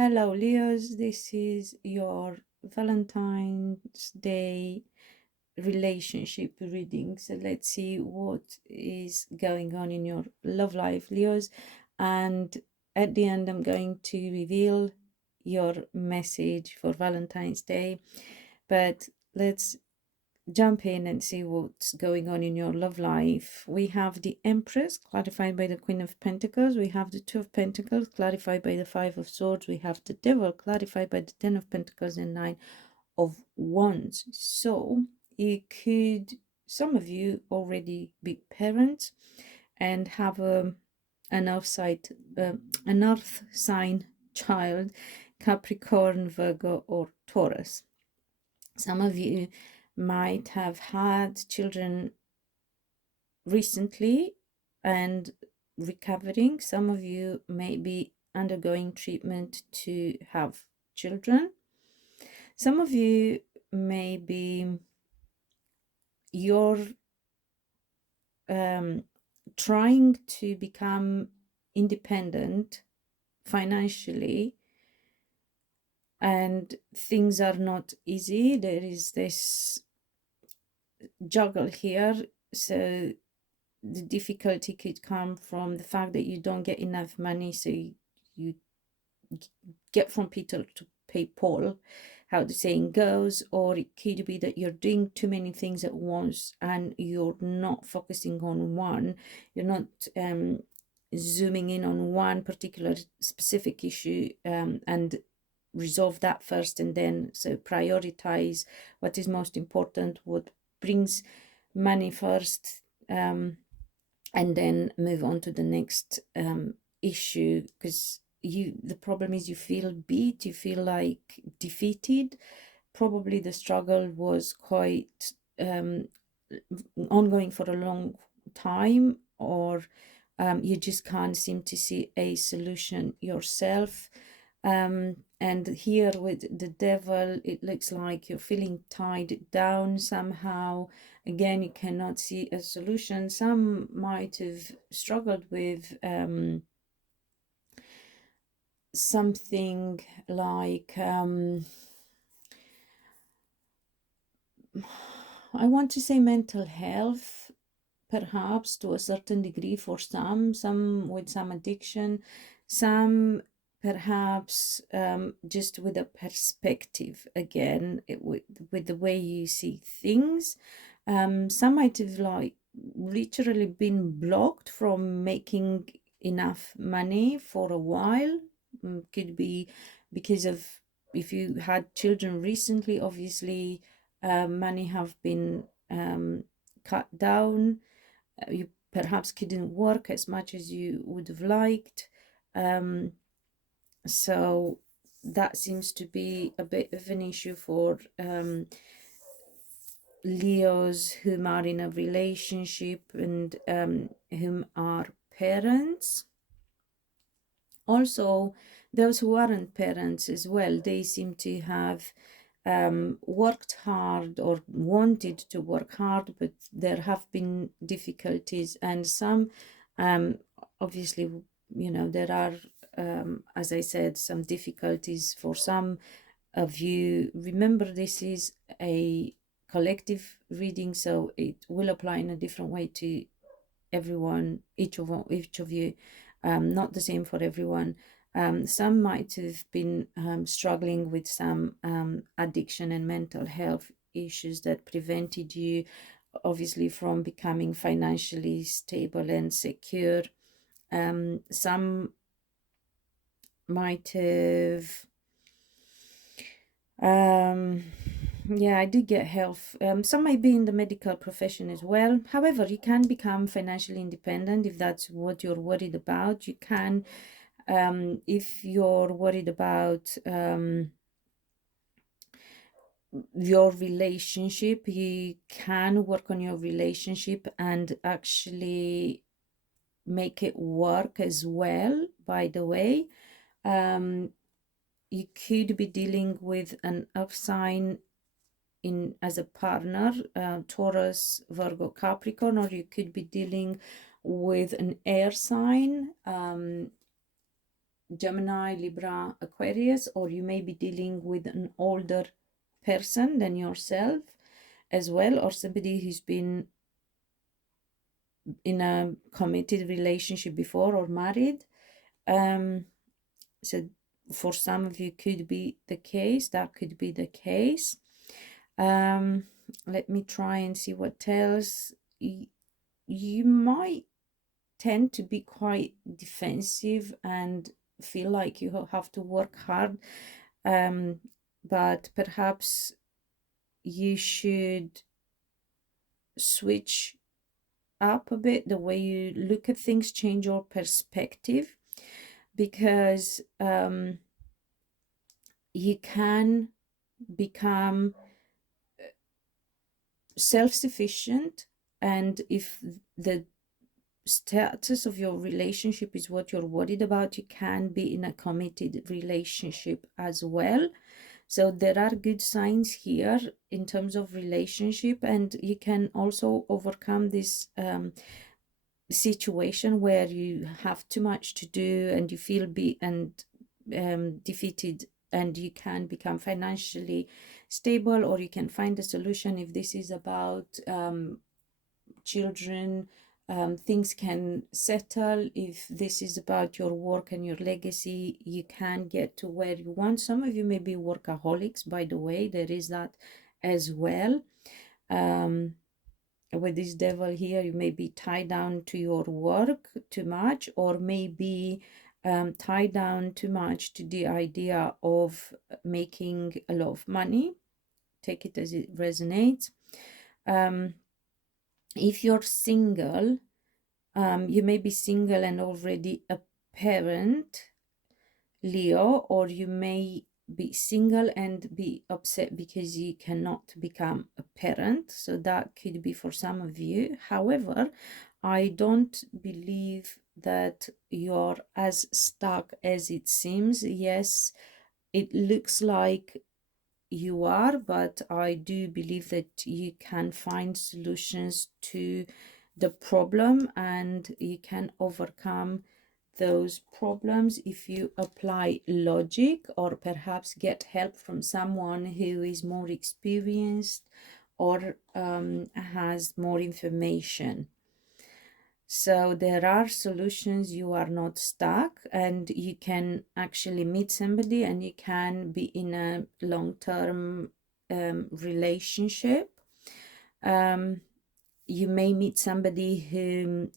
Hello Leos, this is your Valentine's Day relationship reading. So let's see what is going on in your love life, Leos. And at the end, I'm going to reveal your message for Valentine's Day. But let's jump in and see what's going on in your love life. We have the Empress, clarified by the Queen of Pentacles. We have the Two of Pentacles, clarified by the Five of Swords. We have the Devil, clarified by the Ten of Pentacles and Nine of Wands. So it could, some of you already be parents and have an earth sign child, Capricorn, Virgo, or Taurus. Some of you might have had children recently and recovering. Some of you may be undergoing treatment to have children. Some of you may be you're trying to become independent financially, and things are not easy. There is this juggle here. So the difficulty could come from the fact that you don't get enough money, so you get from Peter to pay Paul, how the saying goes. Or it could be that you're doing too many things at once and you're not focusing on one. You're not zooming in on one particular specific issue and resolve that first, and then so prioritize what is most important, what brings money first, and then move on to the next issue. Because the problem is you feel beat, you feel like defeated. Probably the struggle was quite ongoing for a long time, or you just can't seem to see a solution yourself. And here with the Devil, it looks like you're feeling tied down somehow. Again, you cannot see a solution. Some might have struggled with something like I want to say mental health, perhaps to a certain degree for some with some addiction, some perhaps just with a perspective, again, with the way you see things. Some might have like literally been blocked from making enough money for a while. Could be because of, if you had children recently, obviously money have been cut down. You perhaps couldn't work as much as you would have liked. So that seems to be a bit of an issue for Leos whom are in a relationship and whom are parents. Also, those who aren't parents as well, they seem to have worked hard or wanted to work hard, but there have been difficulties, and some obviously, you know, there are as I said, some difficulties for some of you. Remember, this is a collective reading, so it will apply in a different way to everyone, each of you, not the same for everyone. Some might have been struggling with some addiction and mental health issues that prevented you, obviously, from becoming financially stable and secure. Some might have yeah, I did get health. Some might be in the medical profession as well. However, you can become financially independent if that's what you're worried about. You can, if you're worried about your relationship, you can work on your relationship and actually make it work as well, by the way. You could be dealing with an earth sign in as a partner, Taurus, Virgo, Capricorn, or you could be dealing with an air sign, Gemini, Libra, Aquarius, or you may be dealing with an older person than yourself as well, or somebody who's been in a committed relationship before or married. So for some of you could be the case, that could be the case. Let me try and see what else. You might tend to be quite defensive and feel like you have to work hard, but perhaps you should switch up a bit the way you look at things, change your perspective, because you can become self-sufficient, and if the status of your relationship is what you're worried about, you can be in a committed relationship as well. So there are good signs here in terms of relationship, and you can also overcome this situation where you have too much to do and you feel defeated, and you can become financially stable, or you can find a solution. If this is about children, things can settle. If this is about your work and your legacy, you can get to where you want. Some of you may be workaholics, by the way, there is that as well. With this devil here, you may be tied down to your work too much, or maybe tied down too much to the idea of making a lot of money. Take it as it resonates. If you're single, you may be single and already a parent, Leo, or you may be single and be upset because you cannot become a parent. So that could be for some of you. However, I don't believe that you're as stuck as it seems. Yes, it looks like you are, but I do believe that you can find solutions to the problem, and you can overcome those problems if you apply logic, or perhaps get help from someone who is more experienced or has more information. So there are solutions. You are not stuck, and you can actually meet somebody, and you can be in a long-term relationship. You may meet somebody who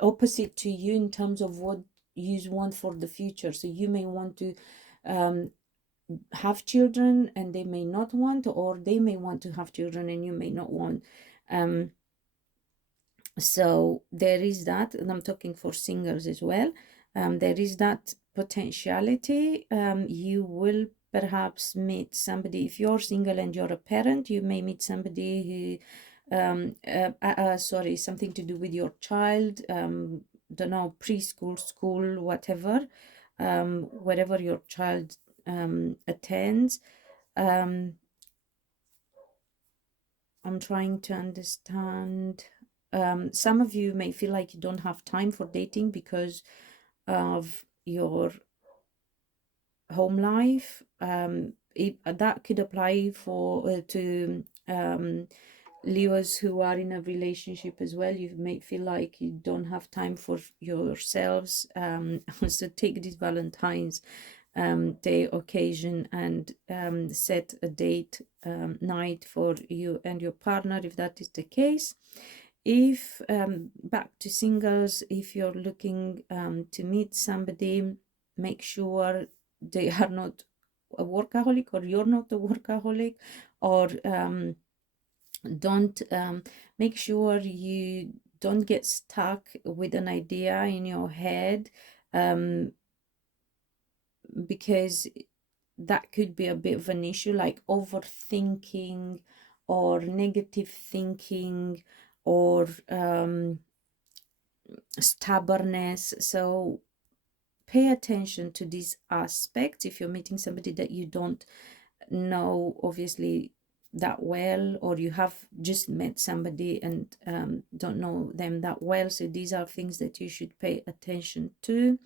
opposite to you in terms of what you want for the future. So you may want to have children and they may not want, or they may want to have children and you may not want. So there is that, and I'm talking for singles as well. There is that potentiality. You will perhaps meet somebody. If you're single and you're a parent, you may meet somebody who sorry, something to do with your child, don't know, preschool, school, whatever, wherever your child attends. I'm trying to understand. Some of you may feel like you don't have time for dating because of your home life. That could apply for to Leos who are in a relationship as well. You may feel like you don't have time for yourselves. So take this Valentine's Day occasion and set a date night for you and your partner, if that is the case. If back to singles, if you're looking to meet somebody, make sure they are not a workaholic, or you're not a workaholic, or don't make sure you don't get stuck with an idea in your head, because that could be a bit of an issue, like overthinking or negative thinking or stubbornness. So pay attention to these aspects if you're meeting somebody that you don't know, obviously, that well, or you have just met somebody and don't know them that well. So these are things that you should pay attention to.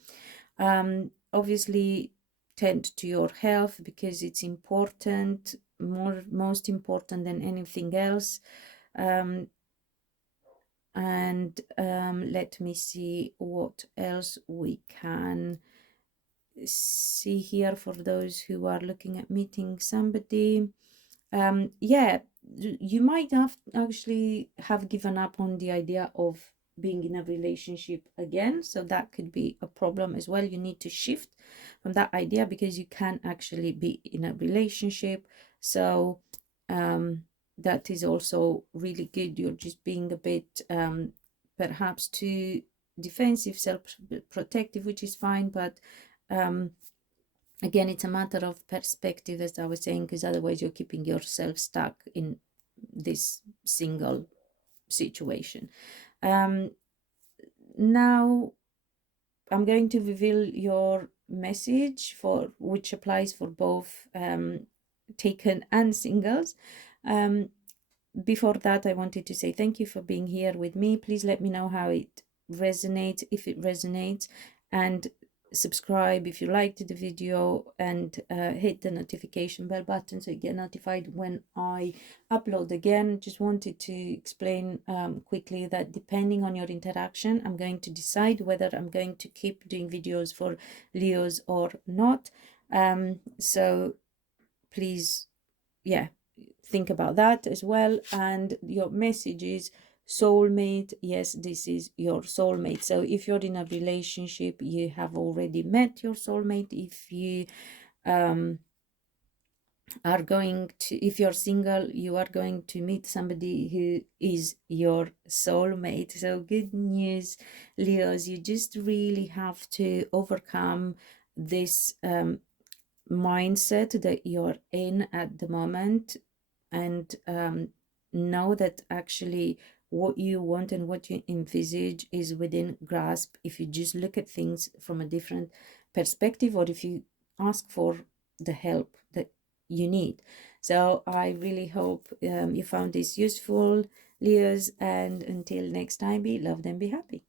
Obviously tend to your health, because it's important, most important than anything else. And let me see what else we can see here for those who are looking at meeting somebody. Yeah, you might have actually have given up on the idea of being in a relationship again, so that could be a problem as well. You need to shift from that idea, because you can actually be in a relationship. So that is also really good. You're just being a bit perhaps too defensive, self-protective, which is fine, but again, it's a matter of perspective, as I was saying, because otherwise you're keeping yourself stuck in this single situation. Now I'm going to reveal your message, for which applies for both taken and singles. Before that, I wanted to say thank you for being here with me. Please let me know how it resonates, if it resonates, and subscribe if you liked the video, and hit the notification bell button so you get notified when I upload again. Just wanted to explain quickly that depending on your interaction, I'm going to decide whether I'm going to keep doing videos for Leos or not. So please, yeah, think about that as well. And your message is soulmate. Yes, this is your soulmate. So if you're in a relationship, you have already met your soulmate. If you are going to, if you're single, you are going to meet somebody who is your soulmate. So good news, Leos, you just really have to overcome this mindset that you're in at the moment, and know that actually what you want and what you envisage is within grasp if you just look at things from a different perspective, or if you ask for the help that you need. So I really hope you found this useful, Leos, and until next time, be loved and be happy.